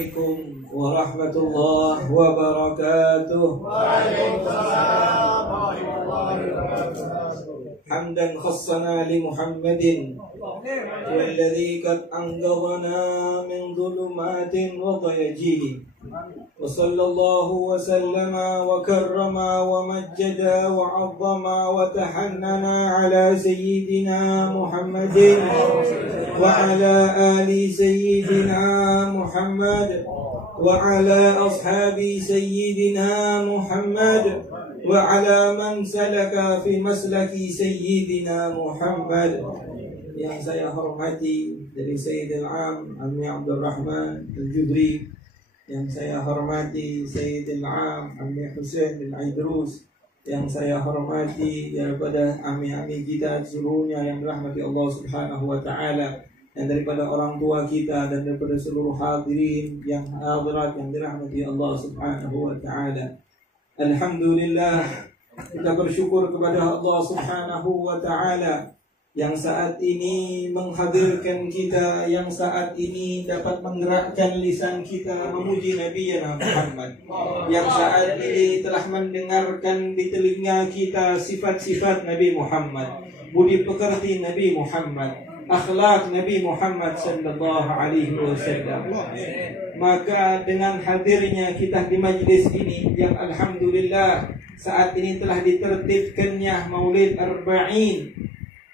Assalamualaikum warahmatullahi wabarakatuh. Waalaikumsalam warahmatullahi wabarakatuh. Hamdan khassana li Muhammadin walladzi qad anqadhana min dhulumatin wa dayajihi. Wa sallallahu wa sallama wa karrama wa majjada wa 'azzama wa tahannana ala sayyidina Muhammadin wa ala ali sayyidina Muhammad wa ala ashabi sayyidina Muhammad wa ala man salaka fi maslaki sayyidina Muhammad. Yang saya hormati dari Sayyidil Am Ammi Abdul Rahman Al-Jubri, yang saya hormati Sayyidil Am Ammi Husain bin Aidrus, yang saya hormati daripada ami-ami kita seluruhnya yang dirahmati Allah Subhanahu wa taala, dan daripada orang tua kita dan daripada seluruh hadirin yang hadirat yang dirahmati Allah Subhanahu wa taala. Alhamdulillah, kita bersyukur kepada Allah Subhanahu wa taala yang saat ini menghadirkan kita, yang saat ini dapat menggerakkan lisan kita memuji Nabi Muhammad, yang saat ini telah mendengarkan di telinga kita sifat-sifat Nabi Muhammad, budi pekerti Nabi Muhammad, akhlak Nabi Muhammad sallallahu alaihi wasallam. Maka dengan hadirnya kita di majlis ini yang alhamdulillah saat ini telah ditertibkannya Maulid Arba'in,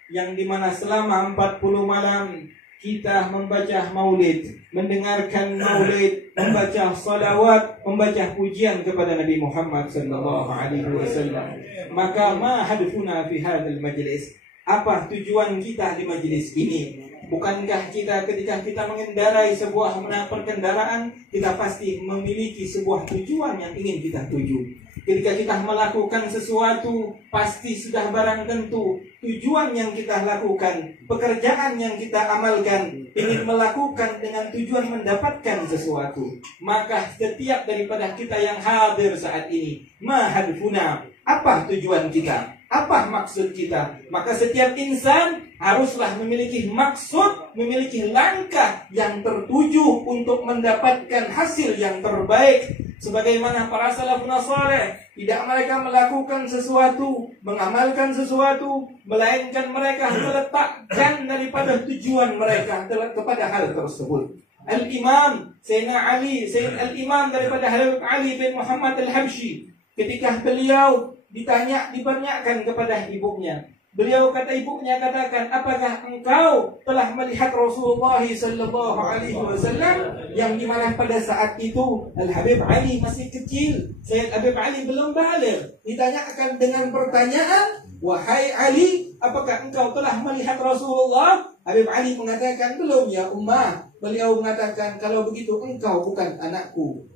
yang dimana selama 40 malam kita membaca maulid, mendengarkan maulid, membaca salawat, membaca pujian kepada Nabi Muhammad sallallahu alaihi wasallam. Maka ma hadfuna fi hadzal majlis? Apa tujuan kita di majlis ini? Bukankah kita ketika kita mengendarai sebuah perkendaraan, kita pasti memiliki sebuah tujuan yang ingin kita tuju. Ketika kita melakukan sesuatu, pasti sudah barang tentu tujuan yang kita lakukan, pekerjaan yang kita amalkan, ingin melakukan dengan tujuan mendapatkan sesuatu. Maka setiap daripada kita yang hadir saat ini, ma hadfuna, apa tujuan kita? Apa maksud kita? Maka setiap insan haruslah memiliki maksud, memiliki langkah yang tertuju untuk mendapatkan hasil yang terbaik. Sebagaimana para salafun saleh, tidak mereka melakukan sesuatu, mengamalkan sesuatu, melainkan mereka meletakkan daripada tujuan mereka kepada hal tersebut. Al-Imam Sayyidina Ali, Al-Imam daripada Habib Ali bin Muhammad Al-Habsyi, ketika beliau ditanyakan kepada ibunya, beliau ibunya katakan, apakah engkau telah melihat Rasulullah sallallahu alaihi wasallam? Yang dimana pada saat itu Al Habib Ali masih kecil, Sayyid Habib Ali belum baligh. Ditanyakan dengan pertanyaan, wahai Ali, apakah engkau telah melihat Rasulullah? Habib Ali mengatakan, belum ya ummah. Beliau mengatakan, kalau begitu engkau bukan anakku.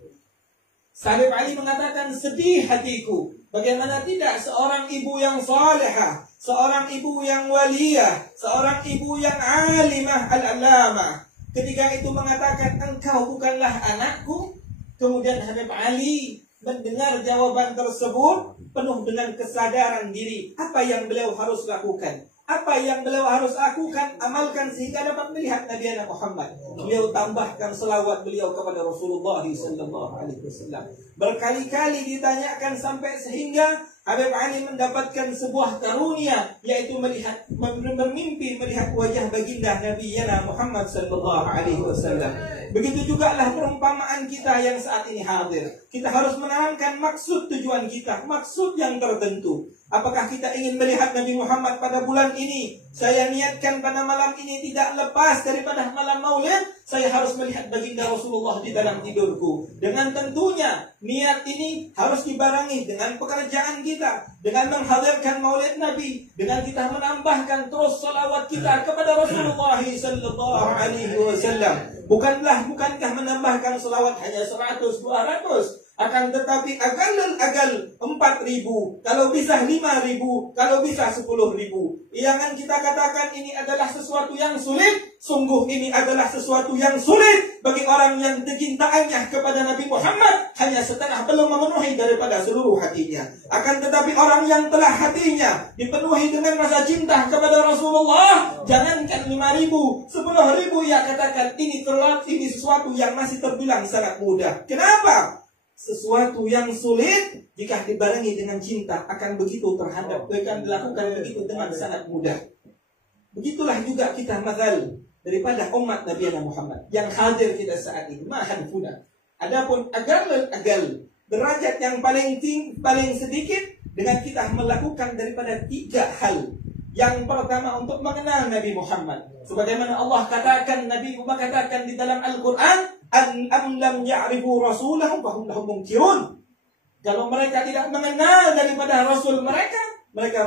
Habib Ali mengatakan, sedih hatiku. Bagaimana tidak seorang ibu yang salihah, seorang ibu yang waliyah, seorang ibu yang alimah al-allamah, ketika itu mengatakan engkau bukanlah anakku. Kemudian Habib Ali mendengar jawaban tersebut penuh dengan kesadaran diri. Apa yang beliau harus lakukan? Apa yang beliau harus lakukan, amalkan sehingga dapat melihat Nabi Muhammad. Beliau tambahkan selawat beliau kepada Rasulullah sallallahu alaihi wasallam. Berkali-kali ditanyakan sampai sehingga Habib Ali mendapatkan sebuah karunia, yaitu bermimpi melihat wajah baginda Nabi Muhammad sallallahu alaihi wasallam. Begitu juga lah perumpamaan kita yang saat ini hadir. Kita harus menanamkan maksud tujuan kita, maksud yang tertentu. Apakah kita ingin melihat Nabi Muhammad pada bulan ini? Saya niatkan pada malam ini tidak lepas daripada malam maulid, saya harus melihat baginda Rasulullah di dalam tidurku. Dengan tentunya niat ini harus dibarengi dengan pekerjaan kita, dengan menghadirkan maulid Nabi, dengan kita menambahkan terus salawat kita kepada Rasulullah sallallahu alaihi wasallam. Bukankah menambahkan salawat hanya 100, 200, akan tetapi agal 4.000, kalau bisa 5.000, kalau bisa 10.000. Jangan kita katakan ini adalah sesuatu yang sulit. Sungguh ini adalah sesuatu yang sulit bagi orang yang kecintaannya kepada Nabi Muhammad hanya setengah, belum memenuhi daripada seluruh hatinya. Akan tetapi orang yang telah hatinya dipenuhi dengan rasa cinta kepada Rasulullah, Jangankan 5.000, 10.000 ia katakan ini sesuatu yang masih terbilang sangat mudah. Kenapa? Sesuatu yang sulit jika dibarengi dengan cinta akan dilakukan begitu dengan sangat mudah. Begitulah juga kita mazal daripada umat Nabi Muhammad yang hadir kita saat ini. Mahanfuna. Adapun agal derajat yang paling sedikit dengan kita melakukan daripada 3 hal. Yang pertama untuk mengenal Nabi Muhammad. Sebagaimana Allah katakan, Nabi Muhammad katakan di dalam Al-Quran, am lam ya'rifu rasulahum fahum lahum munkirun. Kalau mereka tidak mengenal daripada Rasul mereka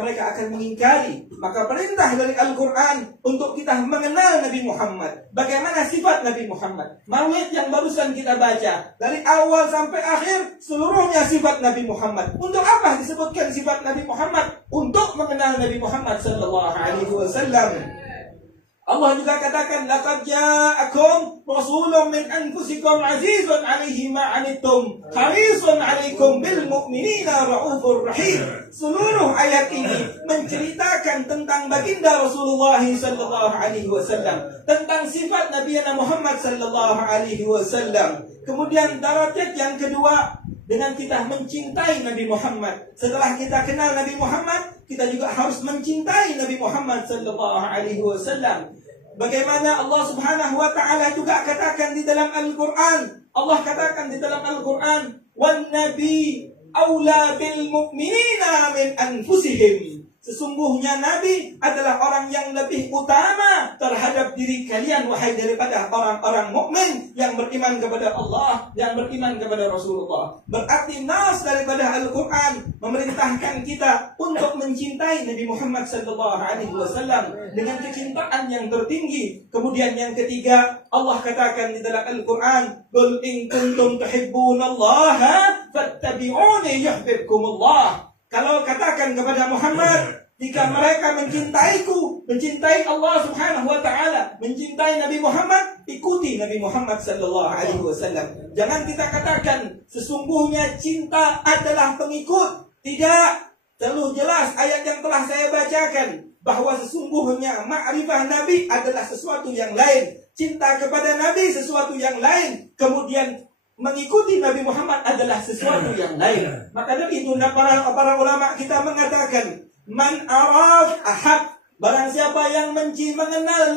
akan mengingkari. Maka perintah dari Al-Quran untuk kita mengenal Nabi Muhammad. Bagaimana sifat Nabi Muhammad? Maulid yang barusan kita baca, dari awal sampai akhir seluruhnya sifat Nabi Muhammad. Untuk apa disebutkan sifat Nabi Muhammad? Untuk mengenal Nabi Muhammad sallallahu alaihi wasallam. Allah juga katakan, laqad ja'akum rasulun min anfusikum azizun 'alaihi ma 'anittum harisun 'alaikum bil mu'minina raufur rahim. Seluruh ayat ini menceritakan tentang baginda Rasulullah sallallahu alaihi wasallam, tentang sifat Nabi Muhammad sallallahu alaihi wasallam. Kemudian derajat yang kedua dengan kita mencintai Nabi Muhammad. Setelah kita kenal Nabi Muhammad, kita juga harus mencintai Nabi Muhammad sallallahu alaihi wasallam. Bagaimana Allah Subhanahu wa taala juga katakan di dalam Al-Qur'an. Allah katakan di dalam Al-Qur'an, "Wan nabi aula bil mu'minina min anfusihim." Sesungguhnya Nabi adalah orang yang lebih utama terhadap diri kalian, wahai daripada orang-orang mukmin yang beriman kepada Allah, yang beriman kepada Rasulullah. Berarti nas daripada Al-Quran memerintahkan kita untuk mencintai Nabi Muhammad SAW dengan kecintaan yang tertinggi. Kemudian yang ketiga, Allah katakan di dalam Al-Quran, "Qul in kuntum tuhibbunallaha fattabi'uni yuhibbukumullah." Kalau katakan kepada Muhammad, jika mereka mencintaiku, mencintai Allah Subhanahu wa taala, mencintai Nabi Muhammad, ikuti Nabi Muhammad sallallahu alaihi wasallam. Jangan kita katakan sesungguhnya cinta adalah pengikut. Tidak. Terlalu jelas ayat yang telah saya bacakan bahwa sesungguhnya ma'rifah Nabi adalah sesuatu yang lain, cinta kepada Nabi sesuatu yang lain, kemudian mengikuti Nabi Muhammad adalah sesuatu yang lain. Maka dari itu para ulama kita mengatakan, man araf ahab, barang siapa yang mengenal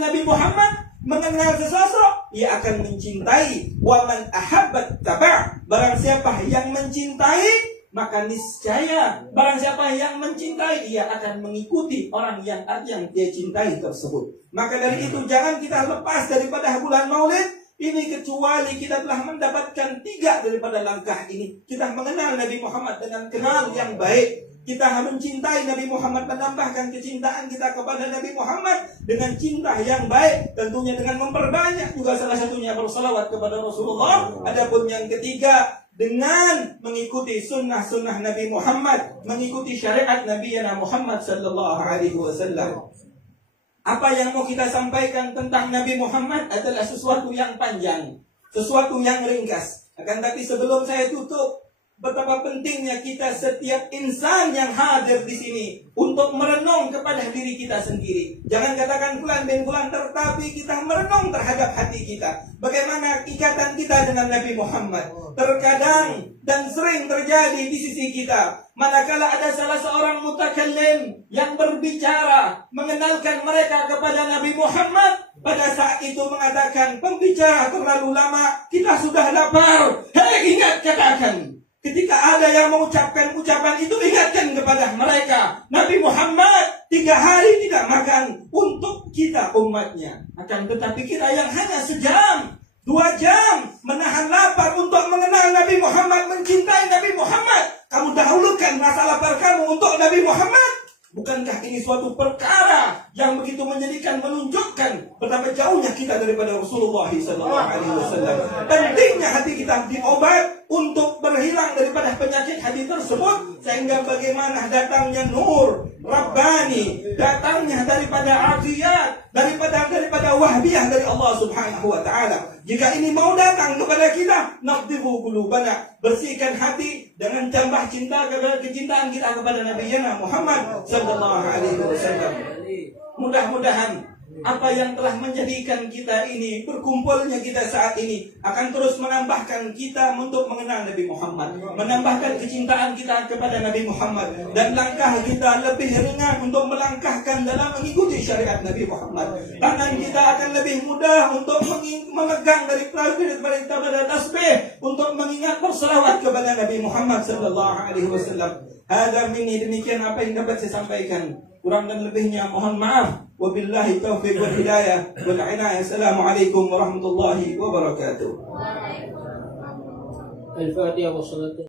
Nabi Muhammad, mengenal sesosok, ia akan mencintai. Wa man ahabbat taba', barang siapa yang mencintai, maka niscaya barang siapa yang mencintai, ia akan mengikuti orang yang dia cintai tersebut. Maka dari itu jangan kita lepas daripada bulan Maulid ini kecuali kita telah mendapatkan 3 daripada langkah ini. Kita mengenal Nabi Muhammad dengan kenal yang baik. Kita mencintai Nabi Muhammad, menambahkan kecintaan kita kepada Nabi Muhammad dengan cinta yang baik. Tentunya dengan memperbanyak juga salah satunya bersalawat kepada Rasulullah. Adapun yang ketiga, dengan mengikuti sunnah-sunnah Nabi Muhammad, mengikuti syariat Nabi Muhammad sallallahu alaihi wasallam. Apa yang mau kita sampaikan tentang Nabi Muhammad adalah sesuatu yang panjang, sesuatu yang ringkas. Akan tapi sebelum saya tutup, betapa pentingnya kita setiap insan yang hadir di sini untuk merenung kepada diri kita sendiri. Jangan katakan fulan bin fulan, tetapi kita merenung terhadap hati kita. Bagaimana ikatan kita dengan Nabi Muhammad? Terkadang dan sering terjadi di sisi kita, manakala ada salah seorang mutakallim yang berbicara mengenalkan mereka kepada Nabi Muhammad, pada saat itu mengatakan, pembicara terlalu lama, kita sudah lapar. Hei, ingat, katakan. Ketika ada yang mengucapkan ucapan itu, ingatkan kepada mereka, Nabi Muhammad 3 hari tidak makan untuk kita umatnya. Akan tetapi kita yang hanya sejam, 2 jam menahan lapar untuk mengenal Nabi Muhammad, mencintai Nabi Muhammad. Kamu dahulukan rasa lapar kamu untuk Nabi Muhammad. Bukankah ini suatu perkara yang begitu menunjukkan betapa jauhnya kita daripada Rasulullah SAW? Pentingnya hati kita diobat untuk berhilang daripada penyakit hati tersebut, sehingga bagaimana datangnya nur Rabbani, datangnya daripada Aqiyat, daripada Wahbiyah dari Allah Subhanahu wa taala. Jika ini mau datang kepada kita, naqdibu qulubana, bersihkan hati dengan tambah cinta kecintaan kita kepada Nabi Muhammad sallallahu alaihi wasallam. Mudah-mudahan apa yang telah menjadikan kita ini, berkumpulnya kita saat ini, akan terus menambahkan kita untuk mengenal Nabi Muhammad, menambahkan kecintaan kita kepada Nabi Muhammad, dan langkah kita lebih ringan untuk melangkahkan dalam mengikuti syariat Nabi Muhammad. Tangan kita akan lebih mudah untuk memegang dari perintah pada tasbih, untuk mengingat berselawat kepada Nabi Muhammad sallallahu alaihi wasallam. Ada minni, demikian apa yang dapat saya sampaikan. Kurang dan lebihnya mohon maaf. Wabillahi taufiq wal hidayah wal inayah. Assalamualaikum warahmatullahi wabarakatuh. Al-Fatihah wa salatu